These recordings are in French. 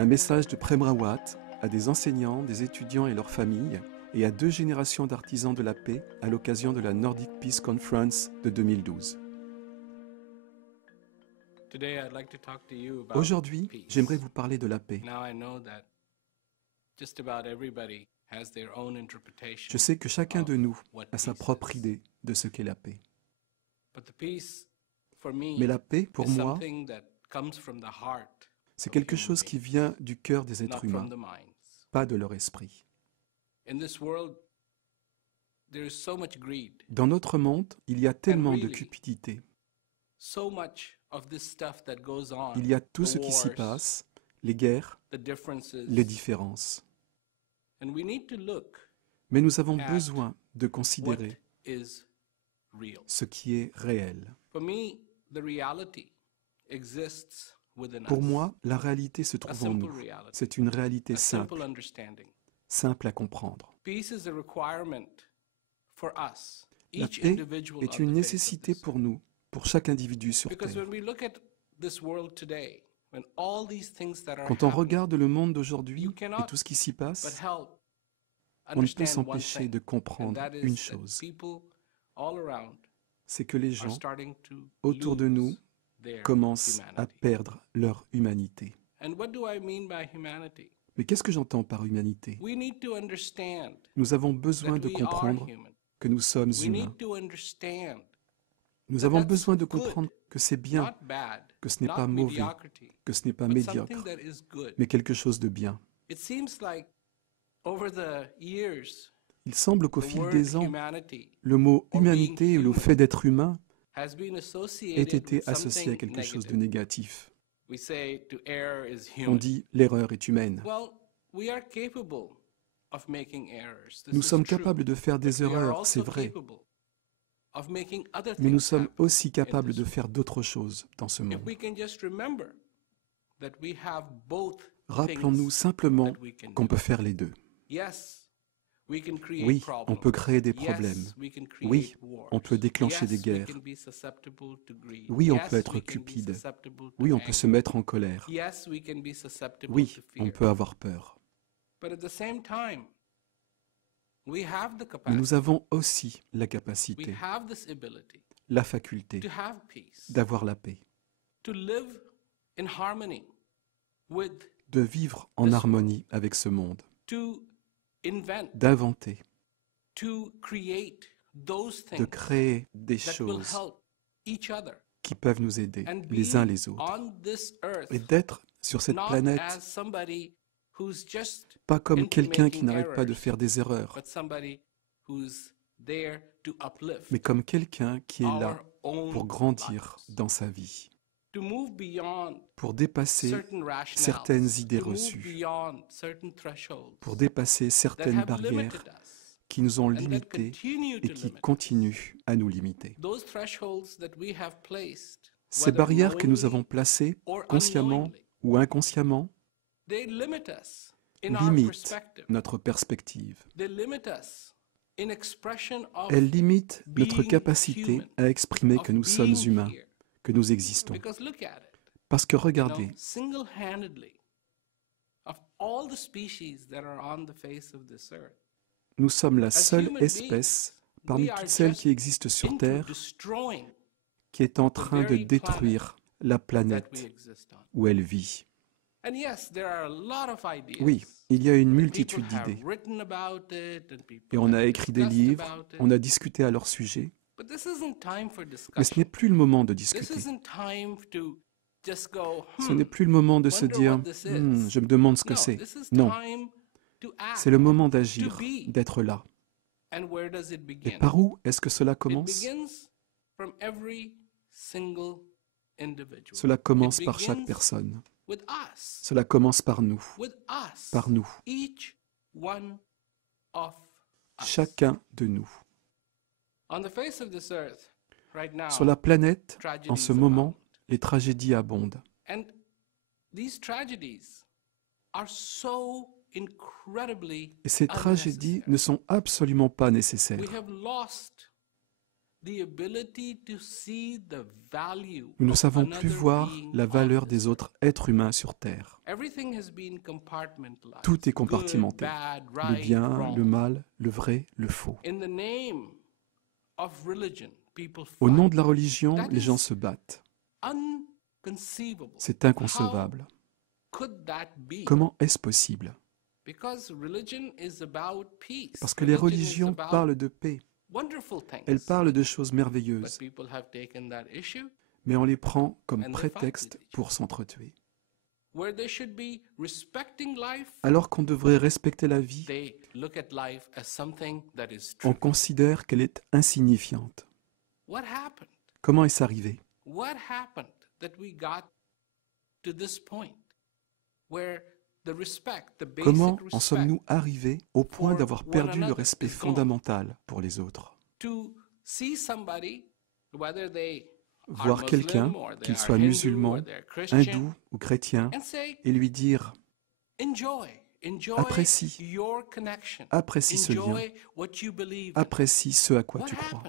Un message de Prem Rawat à des enseignants, des étudiants et leurs familles, et à 2 générations d'artisans de la paix à l'occasion de la Nordic Peace Conference de 2012. Aujourd'hui, j'aimerais vous parler de la paix. Je sais que chacun de nous a sa propre idée de ce qu'est la paix. Mais la paix, pour moi, c'est quelque chose qui vient du cœur des êtres humains, pas de leur esprit. Dans notre monde, il y a tellement de cupidité. Il y a tout ce qui s'y passe, les guerres, les différences. Mais nous avons besoin de considérer ce qui est réel. Pour moi, la réalité se trouve en nous. C'est une réalité simple, simple à comprendre. La paix est une nécessité pour nous, pour chaque individu sur Terre. Quand on regarde le monde d'aujourd'hui et tout ce qui s'y passe, on ne peut s'empêcher de comprendre une chose. C'est que les gens autour de nous commencent à perdre leur humanité. Mais qu'est-ce que j'entends par humanité? Nous avons besoin de comprendre que nous sommes humains. Nous avons besoin de comprendre que c'est bien, que ce n'est pas mauvais, que ce n'est pas médiocre, mais quelque chose de bien. Il semble qu'au fil des ans, le mot humanité ou le fait d'être humain ait été associé à quelque chose de négatif. On dit l'erreur est humaine. Nous sommes capables de faire des erreurs, c'est vrai. Mais nous sommes aussi capables de faire d'autres choses dans ce monde. Rappelons-nous simplement qu'on peut faire les deux. Oui, on peut créer des problèmes. Oui, on peut déclencher des guerres. Oui, on peut être cupide. Oui, on peut se mettre en colère. Oui, on peut avoir peur. Mais nous avons aussi la capacité, la faculté d'avoir la paix, de vivre en harmonie avec ce monde, d'inventer, de créer des choses qui peuvent nous aider les uns les autres, et d'être sur cette planète pas comme quelqu'un qui n'arrête pas de faire des erreurs, mais comme quelqu'un qui est là pour grandir dans sa vie, pour dépasser certaines idées reçues, pour dépasser certaines barrières qui nous ont limités et qui continuent à nous limiter. Ces barrières que nous avons placées, consciemment ou inconsciemment, limitent notre perspective. Elles limitent notre capacité à exprimer que nous sommes humains, que nous existons. Parce que regardez, nous sommes la seule espèce parmi toutes celles qui existent sur Terre qui est en train de détruire la planète où elle vit. Oui, il y a une multitude d'idées. Et on a écrit des livres, on a discuté à leur sujet. Mais ce n'est plus le moment de discuter. Ce n'est plus le moment de se dire « je me demande ce que c'est ». Non, c'est le moment d'agir, d'être là. Et par où est-ce que cela commence? Cela commence par chaque personne. Cela commence par nous. Par nous. Chacun de nous. Sur la planète, en ce moment, les tragédies abondent. Et ces tragédies ne sont absolument pas nécessaires. Nous ne savons plus voir la valeur des autres êtres humains sur Terre. Tout est compartimenté. Le bien, le mal, le vrai, le faux. Au nom de la religion, les gens se battent. C'est inconcevable. Comment est-ce possible? Parce que les religions parlent de paix. Elles parlent de choses merveilleuses. Mais on les prend comme prétexte pour s'entretuer. Alors qu'on devrait respecter la vie, on considère qu'elle est insignifiante. Comment est-ce arrivé? Comment en sommes-nous arrivés au point d'avoir perdu le respect fondamental pour les autres? Voir quelqu'un, qu'il soit musulman, hindou ou chrétien, et lui dire « Apprécie ce lien, apprécie ce à quoi tu crois. »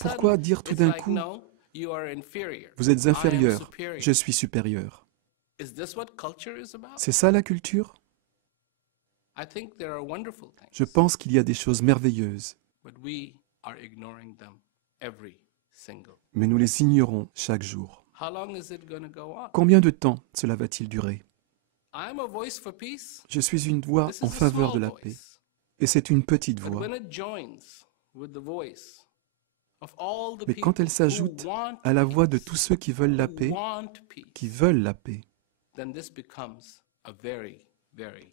Pourquoi dire tout d'un coup « Vous êtes inférieur, je suis supérieur » ? C'est ça la culture? Je pense qu'il y a des choses merveilleuses, mais nous les ignorons chaque jour. Combien de temps cela va-t-il durer? Je suis une voix en faveur de la paix, et c'est une petite voix. Mais quand elle s'ajoute à la voix de tous ceux qui veulent la paix,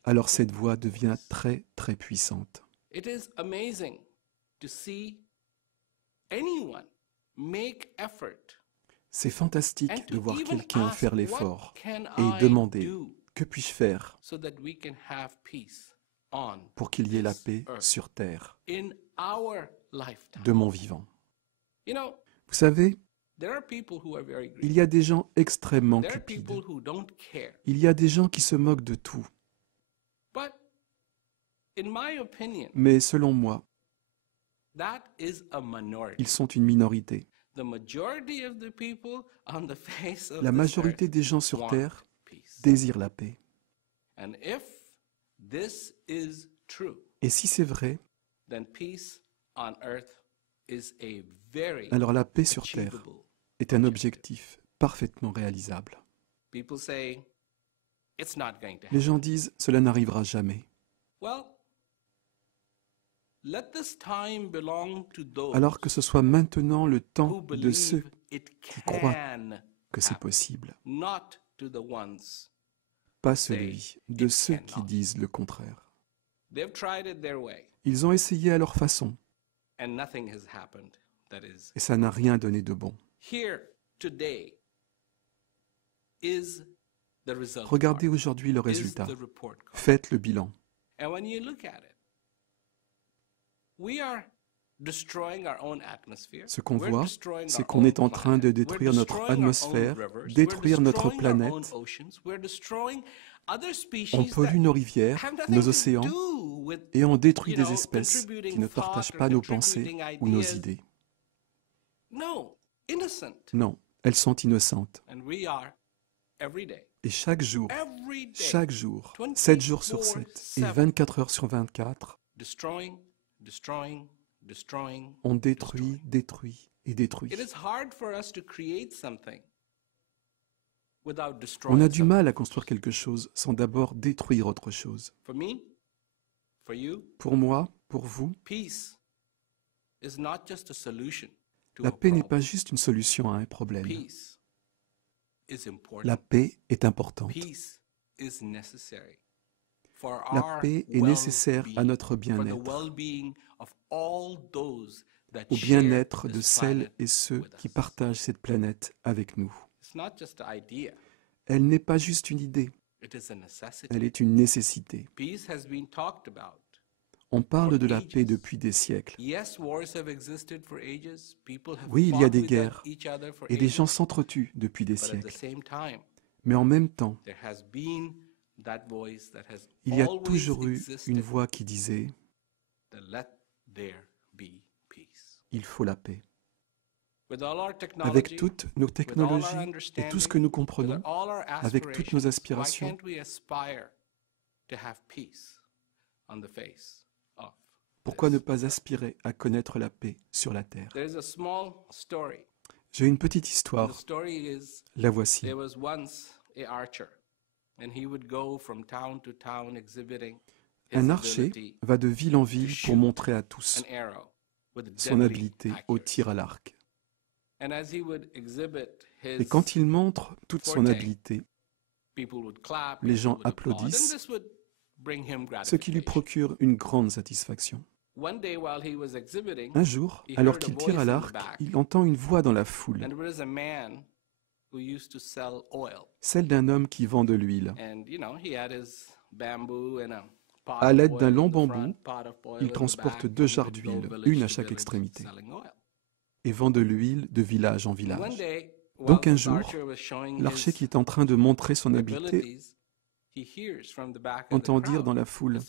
alors cette voix devient très, très puissante. C'est fantastique de voir quelqu'un faire l'effort et demander « Que puis-je faire pour qu'il y ait la paix sur Terre de mon vivant ?» Vous savez, il y a des gens extrêmement cupides. Il y a des gens qui se moquent de tout. Mais selon moi, ils sont une minorité. La majorité des gens sur Terre désirent la paix. Et si c'est vrai, alors la paix sur Terre est un objectif parfaitement réalisable. Les gens disent « Cela n'arrivera jamais ». Alors que ce soit maintenant le temps de ceux qui croient que c'est possible, pas celui de ceux qui disent le contraire. Ils ont essayé à leur façon, et ça n'a rien donné de bon. Regardez aujourd'hui le résultat. Faites le bilan. Ce qu'on voit, c'est qu'on est en train de détruire notre atmosphère, détruire notre planète. On pollue nos rivières, nos océans, et on détruit des espèces qui ne partagent pas nos pensées ou nos idées. Non, elles sont innocentes. Et chaque jour, 7 jours sur 7 et 24 heures sur 24, on détruit, détruit et détruit. On a du mal à construire quelque chose sans d'abord détruire autre chose. Pour moi, pour vous, la paix n'est pas juste une solution à un problème. La paix est importante. La paix est nécessaire à notre bien-être, au bien-être de celles et ceux qui partagent cette planète avec nous. Elle n'est pas juste une idée, elle est une nécessité. On parle de la paix depuis des siècles. Oui, il y a des guerres et des gens s'entretuent depuis des siècles. Mais en même temps, il y a toujours eu une voix qui disait il faut la paix. Avec toutes nos technologies et tout ce que nous comprenons, avec toutes nos aspirations, pourquoi ne pas aspirer à connaître la paix sur la terre? J'ai une petite histoire. La voici. Un archer va de ville en ville pour montrer à tous son habileté au tir à l'arc. Et quand il montre toute son habileté, les gens applaudissent, ce qui lui procure une grande satisfaction. Un jour, alors qu'il tire à l'arc, il entend une voix dans la foule, celle d'un homme qui vend de l'huile. À l'aide d'un long bambou, il transporte 2 jarres d'huile, une à chaque extrémité, et vend de l'huile de village en village. Donc un jour, l'archer qui est en train de montrer son habileté entend dire dans la foule, «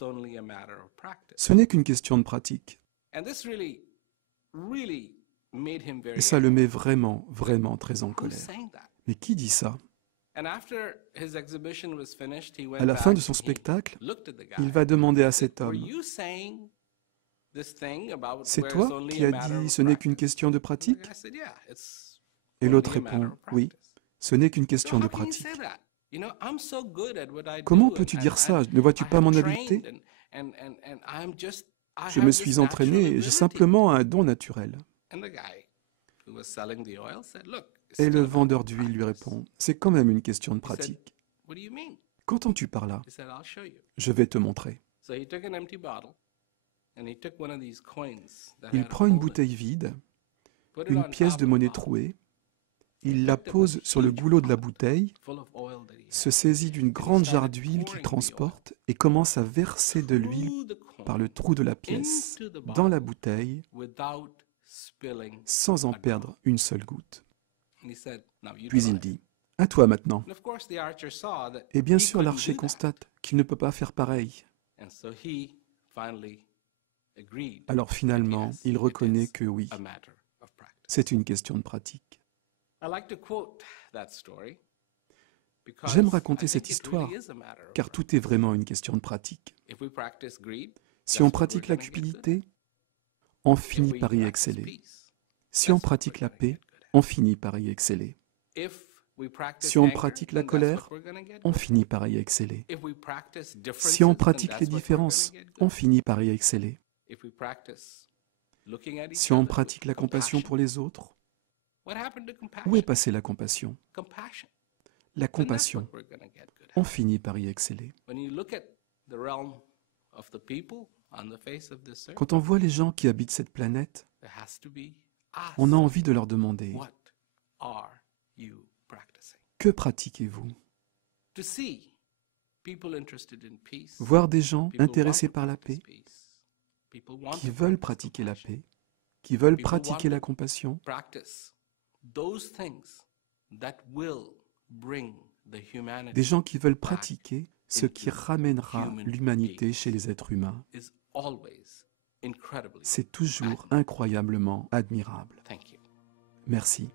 Ce n'est qu'une question de pratique. » Et ça le met vraiment, vraiment très en colère. Mais qui dit ça? À la fin de son spectacle, il va demander à cet homme, « C'est toi qui as dit ce n'est qu'une question de pratique ?» Et l'autre répond, « Oui, ce n'est qu'une question de pratique. » Comment peux-tu dire ça? Ne vois-tu pas mon habileté? Je me suis entraîné, j'ai simplement un don naturel. Et le vendeur d'huile lui répond, « C'est quand même une question de pratique. » Qu'entends-tu par là? Je vais te montrer. Il prend une bouteille vide, une pièce de monnaie trouée, il la pose sur le goulot de la bouteille, se saisit d'une grande jarre d'huile qu'il transporte et commence à verser de l'huile par le trou de la pièce dans la bouteille sans en perdre une seule goutte. Puis il dit, « À toi maintenant. » Et bien sûr, l'archer constate qu'il ne peut pas faire pareil. Alors finalement, il reconnaît que oui, c'est une question de pratique. J'aime raconter cette histoire, car tout est vraiment une question de pratique. Si on pratique la cupidité, on finit par y exceller. Si on pratique la paix, on finit par y exceller. Si on pratique la colère, on finit par y exceller. Si on pratique les différences, on finit par y exceller. Si on pratique la compassion pour les autres, où est passée la compassion? La compassion, on finit par y exceller. Quand on voit les gens qui habitent cette planète, on a envie de leur demander, que pratiquez-vous? Voir des gens intéressés par la paix, qui veulent pratiquer la paix, qui veulent pratiquer la compassion, des gens qui veulent pratiquer ce qui ramènera l'humanité chez les êtres humains. C'est toujours incroyablement admirable. Merci.